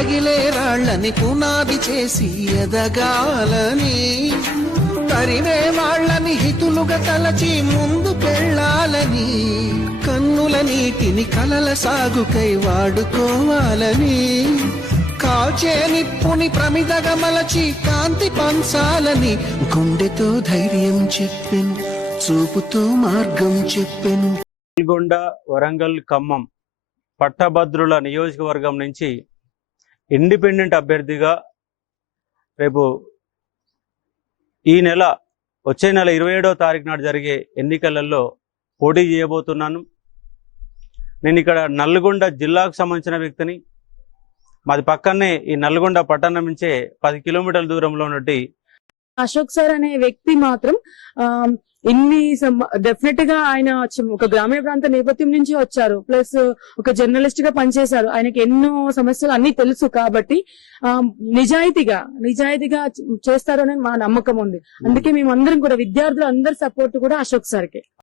రగిలే రాళ్ళని పునాది చేసి ఎదగాలని, తరివే వాళ్ళని హితులుగా తలచి ముందుకెళ్ళాలని, కన్నుల నీటిని కలల సాగుకై వాడుకోవాలని, కాల్చే నిప్పుని ప్రమిదగా మలచి కాంతి పంచాలని, గుండెతో ధైర్యం చెప్పెను, చూపుతో మార్గం చెప్పెను. నల్గొండ, వరంగల్, ఖమ్మం పట్టభద్రుల నియోజకవర్గం నుంచి ఇండిపెండెంట్ అభ్యర్థిగా రేపు వచ్చే నెల 27వ తారీఖు నాడు జరిగే ఎన్నికలలో పోటీ చేయబోతున్నాను. నేను ఇక్కడ నల్గొండ జిల్లాకు సంబంధించిన వ్యక్తిని. మాది పక్కనే ఈ నల్గొండ పట్టణం నుంచే 10 కిలోమీటర్ల దూరంలో ఉన్నట్టు అశోక్ సార్ అనే వ్యక్తి మాత్రం డెఫినెట్ గా ఆయన ఒక గ్రామీణ ప్రాంత నేపథ్యం నుంచి వచ్చారు, ప్లస్ ఒక జర్నలిస్ట్ గా పనిచేశారు. ఆయనకి ఎన్నో సమస్యలు అన్ని తెలుసు కాబట్టి నిజాయితీగా చేస్తారు అని మా నమ్మకం ఉంది. అందుకే మేమందరం కూడా విద్యార్థులు అందరి సపోర్ట్ కూడా అశోక్ సార్కి.